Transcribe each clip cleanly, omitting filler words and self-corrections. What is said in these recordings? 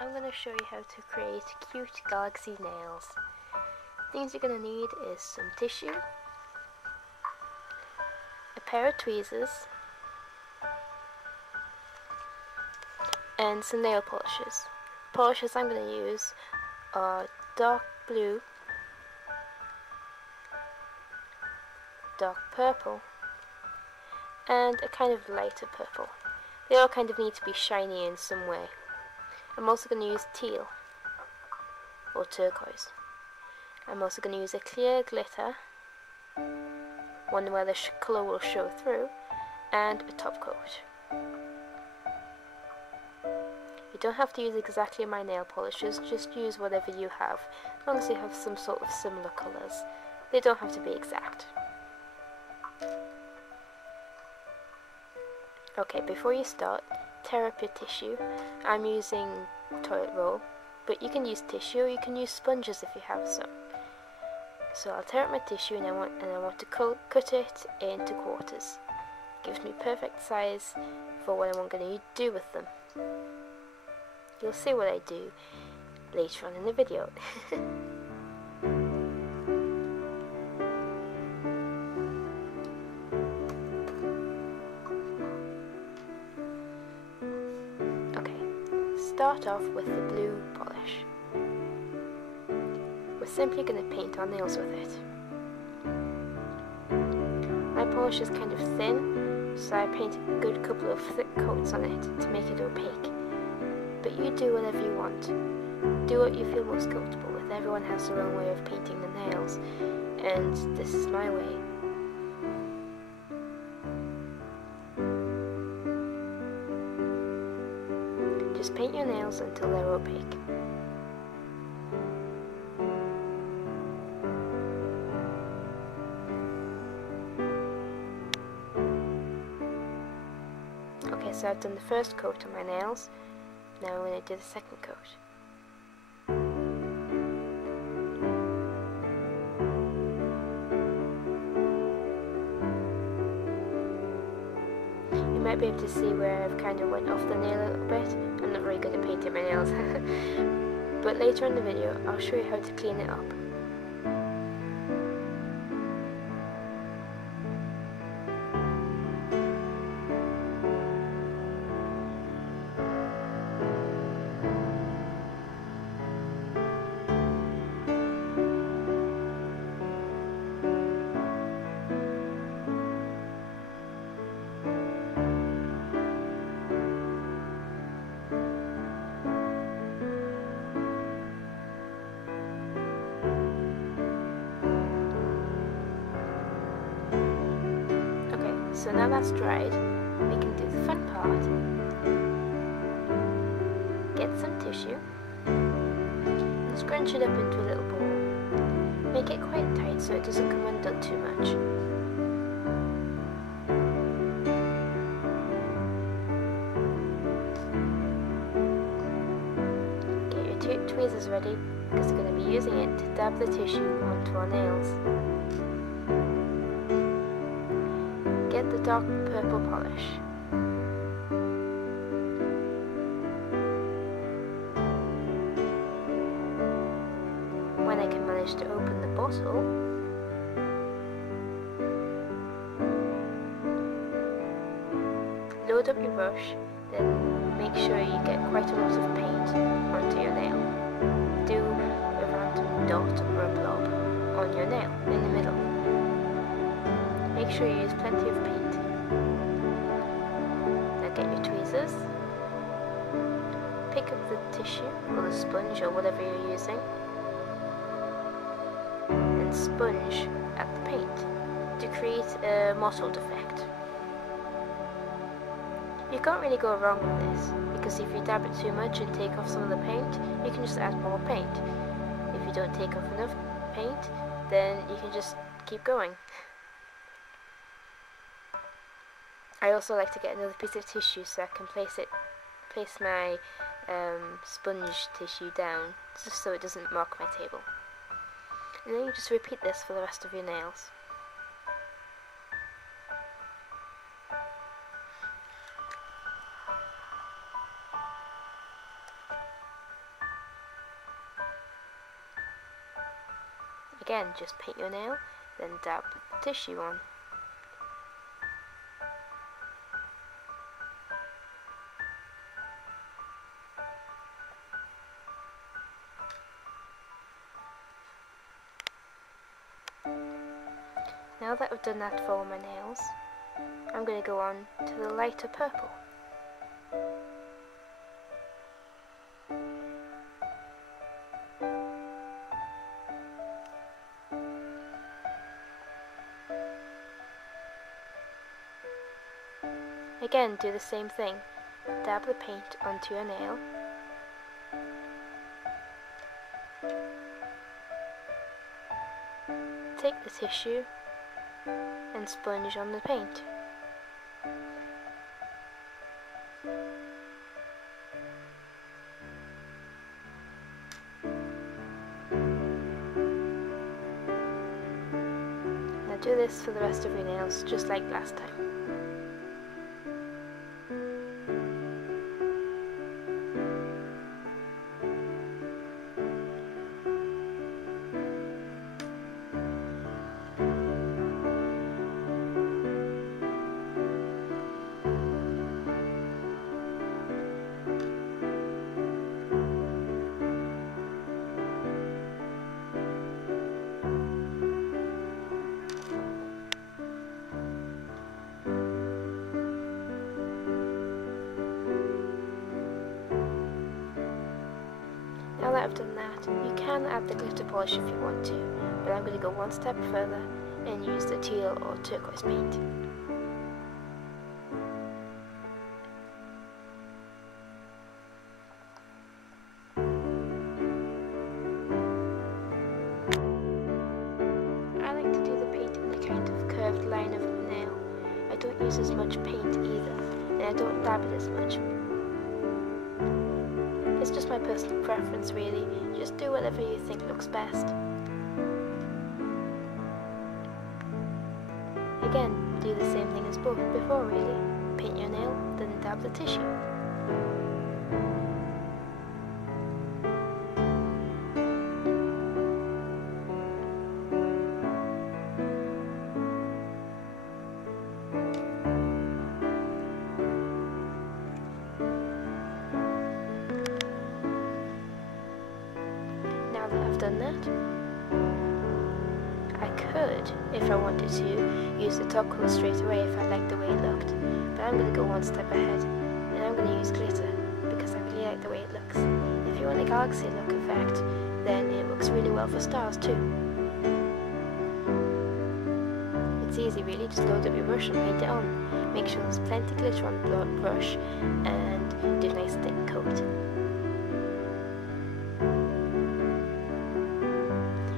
I'm going to show you how to create cute galaxy nails. Things you're going to need is some tissue, a pair of tweezers, and some nail polishes. Polishes I'm going to use are dark blue, dark purple, and a kind of lighter purple. They all kind of need to be shiny in some way. I'm also going to use teal or turquoise. I'm also going to use a clear glitter, one where the colour will show through, and a top coat. You don't have to use exactly my nail polishes, just use whatever you have, as long as you have some sort of similar colours. They don't have to be exact. Okay, before you start, tear up your tissue. I'm using toilet roll, but you can use tissue or you can use sponges if you have some. So I'll tear up my tissue and I want to cut it into quarters. Gives me perfect size for what I'm going to do with them. You'll see what I do later on in the video. Start off with the blue polish. We're simply going to paint our nails with it. My polish is kind of thin, so I paint a good couple of thick coats on it to make it opaque. But you do whatever you want. Do what you feel most comfortable with. Everyone has their own way of painting the nails, and this is my way. Just paint your nails until they're opaque. Okay, so I've done the first coat on my nails. Now I'm going to do the second coat. You might be able to see where I've kind of went off the nail a little bit. I'm not very good at painting my nails. But later in the video I'll show you how to clean it up. So now that's dried, we can do the fun part. Get some tissue and scrunch it up into a little ball. Make it quite tight so it doesn't come undone too much. Get your tweezers ready because we're going to be using it to dab the tissue onto our nails. Get the dark purple polish. When I can manage to open the bottle, load up your brush, then make sure you get quite a lot of paint onto your nail. Do a random dot or a blob on your nail in the middle. Make sure you use plenty of paint. Now get your tweezers, pick up the tissue or the sponge or whatever you're using, and sponge at the paint to create a mottled effect. You can't really go wrong with this, because if you dab it too much and take off some of the paint, you can just add more paint. If you don't take off enough paint, then you can just keep going. I also like to get another piece of tissue so I can place my sponge tissue down, just so it doesn't mark my table. And then you just repeat this for the rest of your nails. Again, just paint your nail, then dab the tissue on. Now that I've done that for all my nails, I'm going to go on to the lighter purple. Again, do the same thing. Dab the paint onto your nail. Take the tissue and sponge on the paint. Now do this for the rest of your nails, just like last time. Now that I've done that, you can add the glitter polish if you want to, but I'm going to go one step further and use the teal or turquoise paint. I like to do the paint in the kind of curved line of the nail. I don't use as much paint either, and I don't dab it as much. It's just my personal preference really, just do whatever you think looks best. Again, do the same thing as before really, paint your nail, then dab the tissue. Now that I've done that, I could, if I wanted to, use the top coat straight away if I liked the way it looked, but I'm going to go one step ahead, and I'm going to use glitter, because I really like the way it looks. If you want a galaxy look effect, then it works really well for stars too. It's easy really, just load up your brush and paint it on. Make sure there's plenty of glitter on the brush, and do a nice thick coat.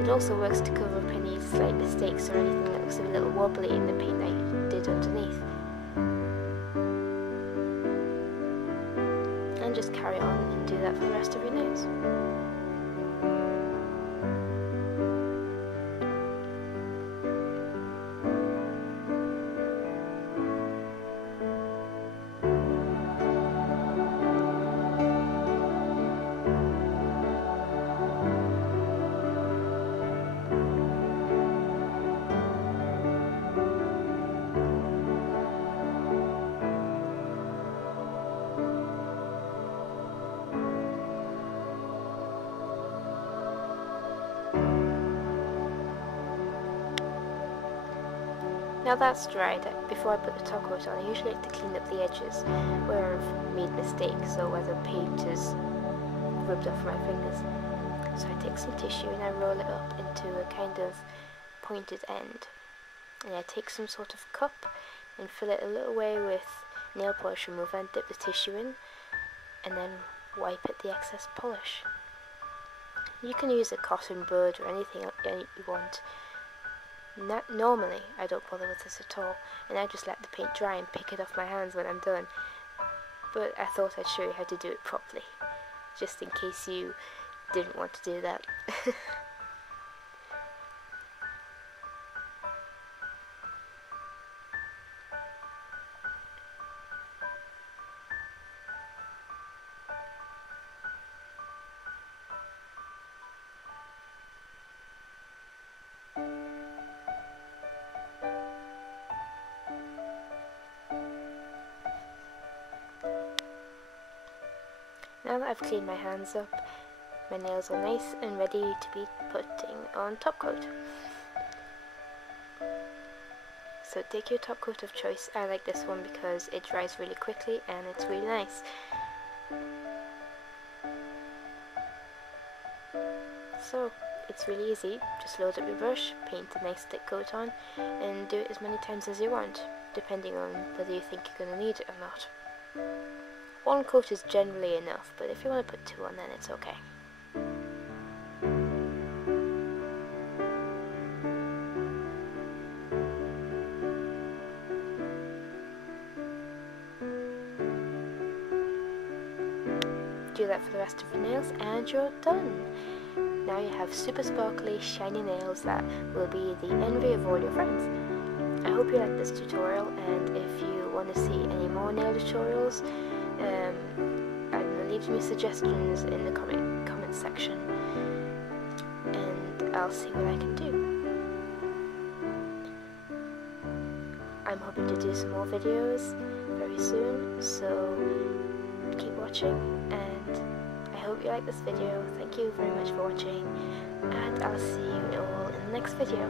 It also works to cover up any slight mistakes or anything that looks a little wobbly in the paint that you did underneath. And just carry on and do that for the rest of your nails. Now that's dried, before I put the top coat on, I usually like to clean up the edges where I've made mistakes or where the paint is rubbed off my fingers. So I take some tissue and I roll it up into a kind of pointed end. And I take some sort of cup and fill it a little way with nail polish remover and dip the tissue in, and then wipe at the excess polish. You can use a cotton bud or anything you want. Normally I don't bother with this at all, and I just let the paint dry and pick it off my hands when I'm done, but I thought I'd show you how to do it properly, just in case you didn't want to do that. Now that I've cleaned my hands up, my nails are nice and ready to be putting on top coat. So take your top coat of choice. I like this one because it dries really quickly and it's really nice. So it's really easy. Just load up your brush, paint a nice thick coat on, and do it as many times as you want, depending on whether you think you're going to need it or not. One coat is generally enough, but if you want to put 2 on, then it's okay. Do that for the rest of your nails and you're done. Now you have super sparkly, shiny nails that will be the envy of all your friends. I hope you like this tutorial, and if you want to see any more nail tutorials, leave me suggestions in the comment section, and I'll see what I can do. I'm hoping to do some more videos very soon, so keep watching, and I hope you like this video. Thank you very much for watching, and I'll see you all in the next video.